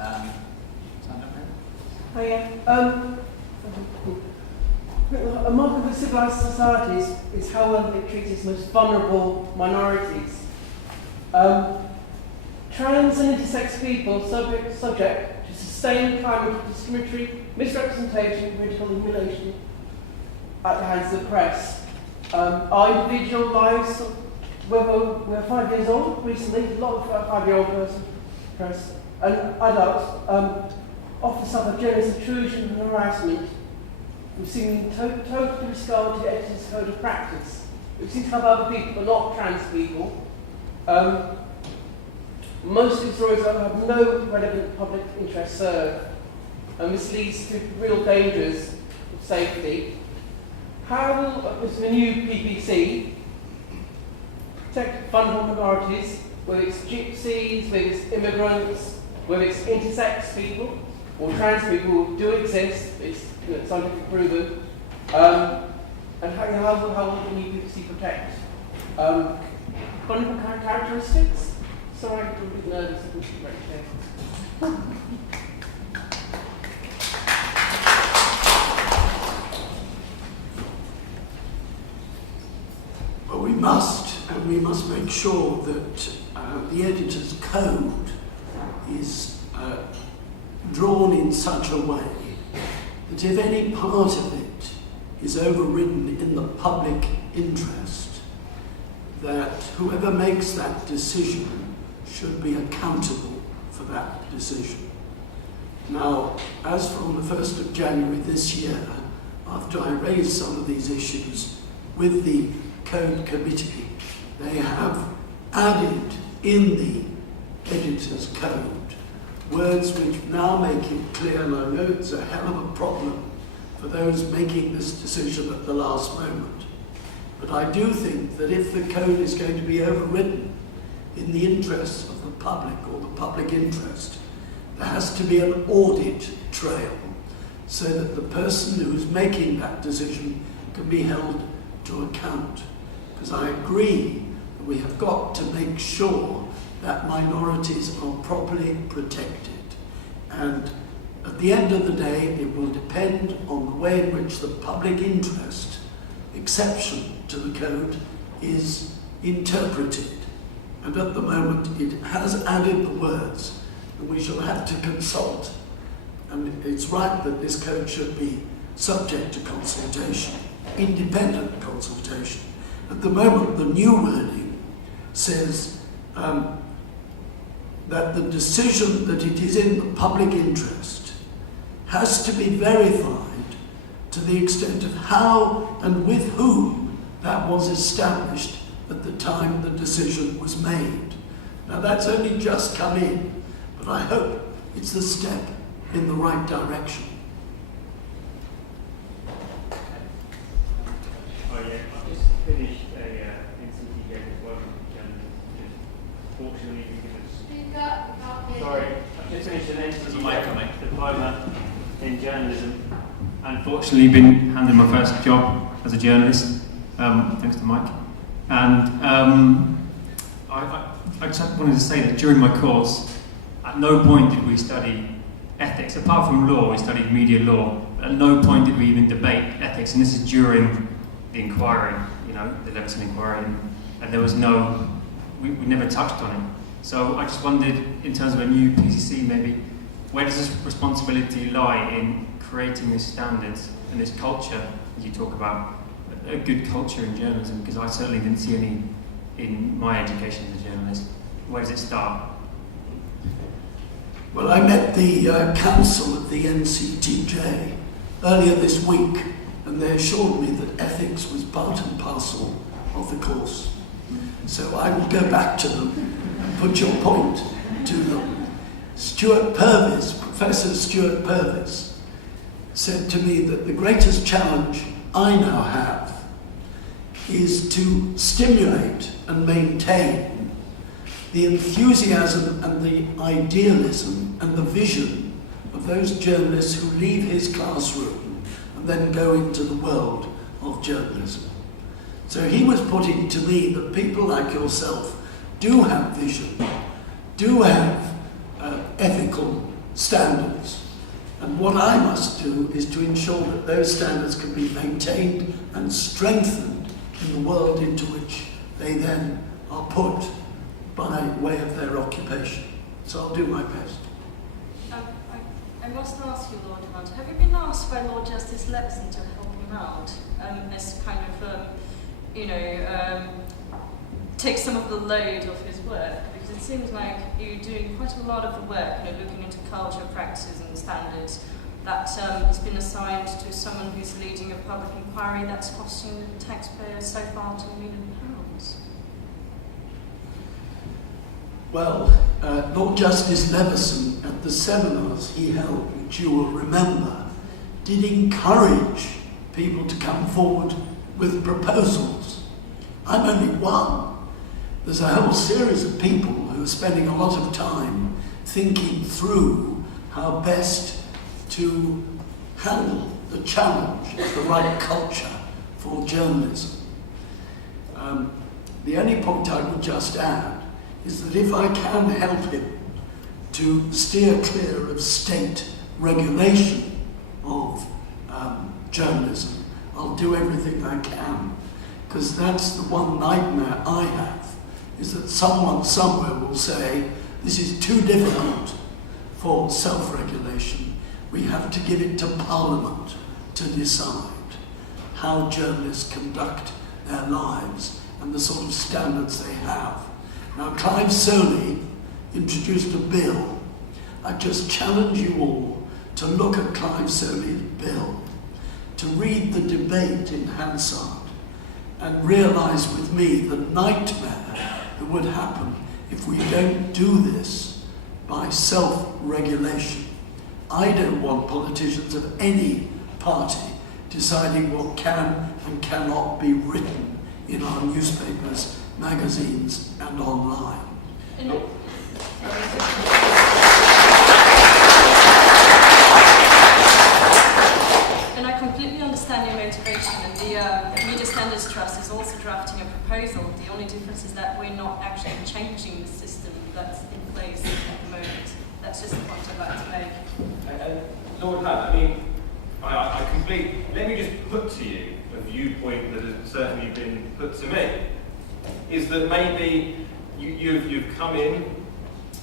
Stand up here. Hiya. A mark of a civilised society is how well it treats its most vulnerable minorities. Trans and intersex people subject to sustained climate of discriminatory misrepresentation, critical humiliation at the hands of the press. Our individual lives, we're 5 years old recently, a lot of 5-year-old person, and adults often suffer journalists intrusion and harassment. We've seen totally discarded the editor's code of practice. We've seen to have other people, but not trans people. Most of these stories have no relevant public interest served, and this leads to real dangers of safety. How will the new PPC protect vulnerable minorities, whether it's gypsies, whether it's immigrants, whether it's intersex people, or trans people who do exist, it's scientifically proven, and how will the new PPC protect vulnerable characteristics? Sorry, I'm a bit nervous. I think right there. Well, we must make sure that the editor's code is drawn in such a way that if any part of it is overridden in the public interest, that whoever makes that decision should be accountable for that decision. Now, as from the 1st of January this year, after I raised some of these issues with the Code Committee, they have added in the editor's code words which now make it clear, and I know it's a hell of a problem for those making this decision at the last moment. But I do think that if the code is going to be overridden in the interests of the public or the public interest, there has to be an audit trail so that the person who's making that decision can be held to account. Because I agree that we have got to make sure that minorities are properly protected. And at the end of the day, it will depend on the way in which the public interest exception to the code is interpreted. And at the moment, it has added the words, and we shall have to consult. And it's right that this code should be subject to consultation, independent consultation. At the moment, the new wording says that the decision that it is in the public interest has to be verified to the extent of how and with whom that was established at the time the decision was made. Now that's only just come in, but I hope it's the step in the right direction. Oh yeah, I've just finished a NCT game as well. Fortunately, I've just finished an NCT diploma in journalism. Unfortunately, been handed my first job as a journalist, thanks to Mike. And I just wanted to say that during my course, at no point did we study ethics. Apart from law, we studied media law. At no point did we even debate ethics, and this is during the inquiry, the Leveson inquiry, and there was we never touched on it. So I just wondered, in terms of a new PCC maybe, where does this responsibility lie in creating these standards and this culture, as you talk about, a good culture in journalism? Because I certainly didn't see any in my education as a journalist. Where does it start? Well, I met the council of the NCTJ earlier this week, and they assured me that ethics was part and parcel of the course. So I will go back to them and put your point to them. Professor Stuart Purvis, said to me that the greatest challenge I now have is to stimulate and maintain the enthusiasm and the idealism and the vision of those journalists who leave his classroom and then go into the world of journalism. So he was putting to me that people like yourself do have vision, do have ethical standards. And what I must do is to ensure that those standards can be maintained and strengthened in the world into which they then are put by way of their occupation. So I'll do my best. I must ask you, Lord Hunt, have you been asked by Lord Justice Leveson to help him out as kind of, take some of the load of his work? Because it seems like you're doing quite a lot of the work, looking into culture, practices and standards that has been assigned to someone who's leading a public inquiry that's costing the taxpayers so far £2 million. Well, Lord Justice Leveson, at the seminars he held, which you will remember, did encourage people to come forward with proposals. I'm only one. There's a whole series of people who are spending a lot of time thinking through how best to handle the challenge of the right culture for journalism. The only point I would just add is that if I can help him to steer clear of state regulation of journalism, I'll do everything I can, because that's the one nightmare I have, is that someone somewhere will say, this is too difficult for self-regulation. We have to give it to Parliament to decide how journalists conduct their lives and the sort of standards they have. Now, Clive Soley introduced a bill. I just challenge you all to look at Clive Soley's bill, to read the debate in Hansard, and realise with me the nightmare that would happen if we don't do this by self-regulation. I don't want politicians of any party deciding what can and cannot be written in our newspapers, magazines and online. And I completely understand your motivation, and the Media Standards Trust is also drafting a proposal. The only difference is that we're not actually changing the system that's in place at the moment. That's just the point I'd like to make. Lord Hunt, I completely, let me just put to you a viewpoint that has certainly been put to me, is that maybe you've come in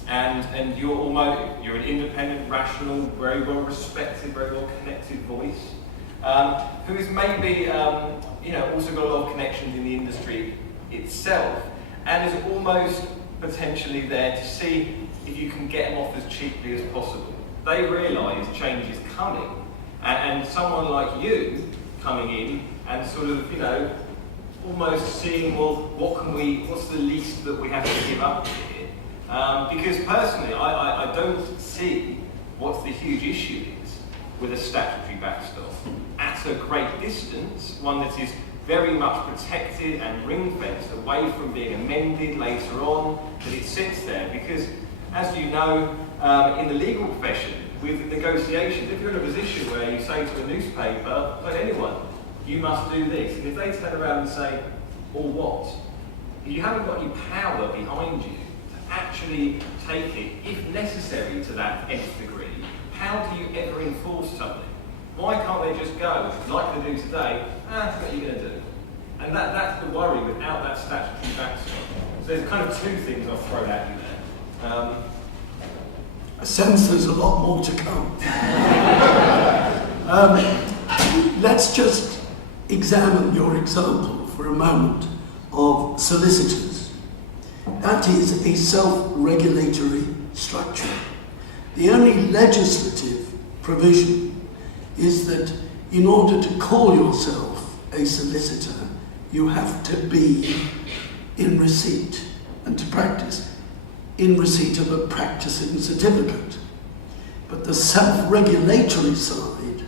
and you're an independent, rational, very well respected, very well connected voice, who is maybe also got a lot of connections in the industry itself, and is almost potentially there to see if you can get them off as cheaply as possible. They realise change is coming, and someone like you coming in and sort of, almost seeing, well, what's the least that we have to give up here? Because personally, I don't see what the huge issue is with a statutory backstop. At a great distance, one that is very much protected and ring-fenced away from being amended later on, that it sits there. Because, as you know, in the legal profession, with negotiations, if you're in a position where you say to a newspaper, like anyone, you must do this, and if they turn around and say, or what? You haven't got any power behind you to actually take it, if necessary, to that nth degree. How do you ever enforce something? Why can't they just go, like they do today, that's what you're going to do? And that's the worry without that statutory backstop. So there's kind of two things I've thrown at you there. I sense there's a lot more to come. Let's just examine your example for a moment of solicitors. That is a self-regulatory structure. The only legislative provision is that in order to call yourself a solicitor, you have to be in receipt and to practice in receipt of a practicing certificate. But the self-regulatory side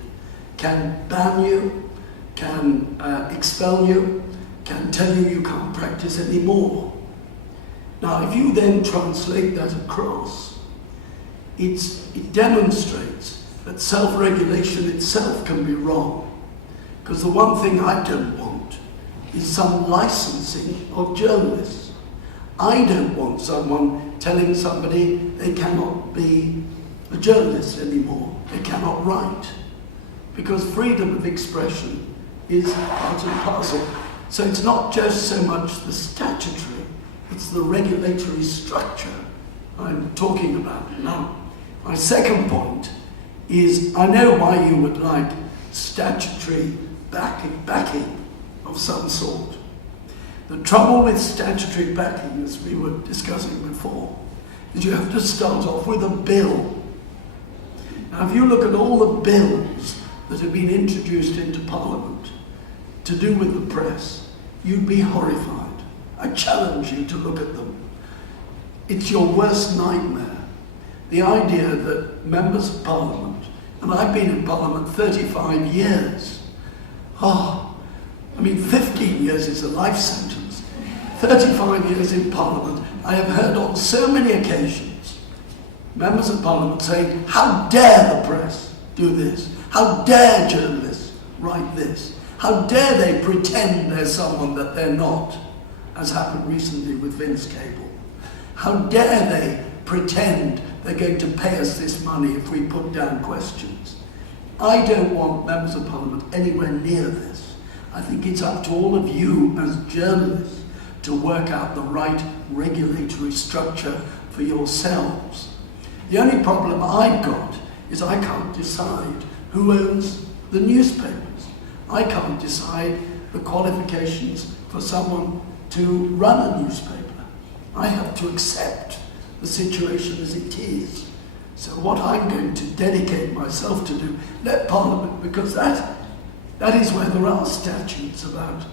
can ban you, can expel you, can tell you you can't practice anymore. Now, if you then translate that across, it demonstrates that self-regulation itself can be wrong. Because the one thing I don't want is some licensing of journalists. I don't want someone telling somebody they cannot be a journalist anymore. They cannot write. Because freedom of expression is part and parcel. So it's not just so much the statutory, it's the regulatory structure I'm talking about. Now, my second point is, I know why you would like statutory backing of some sort. The trouble with statutory backing, as we were discussing before, is you have to start off with a bill. Now, if you look at all the bills that have been introduced into Parliament to do with the press, you'd be horrified. I challenge you to look at them. It's your worst nightmare. The idea that members of Parliament, and I've been in Parliament 35 years, 15 years is a life sentence. 35 years in Parliament, I have heard on so many occasions members of Parliament saying, how dare the press do this? How dare journalists write this? How dare they pretend they're someone that they're not, as happened recently with Vince Cable? How dare they pretend they're going to pay us this money if we put down questions? I don't want members of Parliament anywhere near this. I think it's up to all of you as journalists to work out the right regulatory structure for yourselves. The only problem I've got is I can't decide who owns the newspapers. I can't decide the qualifications for someone to run a newspaper. I have to accept the situation as it is. So what I'm going to dedicate myself to do, let Parliament, because that is where there are statutes about